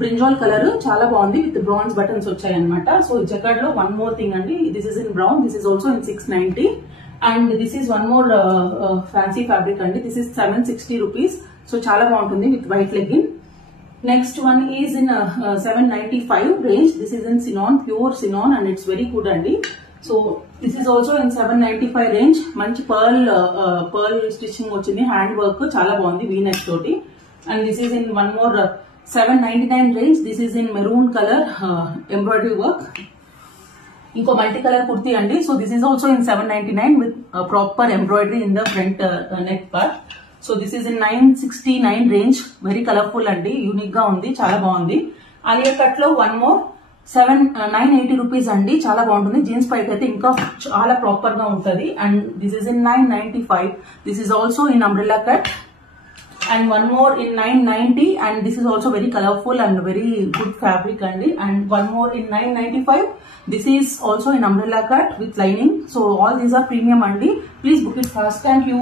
Brinjal colour చాలా బాగుంది with bronze buttons వచ్చాయి అనమాట. సో జకార్డ్ లో వన్ మోర్ థింగ్ అండి. This is in brown, this is also in 690 and this is one more fancy fabric అండి. This is 760 rupees. So చాలా బాగుంటుంది with white legging. Next one is in 795 range. This is in Sinon, pure Sinon, and it's very good andi. So this is also in 795 range. Manchi pearl stitching ochindi, hand work chala bagundi V-neck toti. And this is in one more 799 range. This is in maroon color embroidery work. Inko multicolor kurti andi. So this is also in 799 with proper embroidery in the front neck part. So this is in 969 range. Very colorful andi, unique ga undi, chala bagundi. Alia cut lo one more 980 rupees andi, chala bagundi. Jeans pike aithe inka chala proper ga untadi. And this is in 995. This is also in umbrella cut. And one more in 990, and this is also very colorful and very good fabric andi. And one more in 995. This is also in umbrella cut with lining. So all these are premium andi. Please book it fast. Thank you.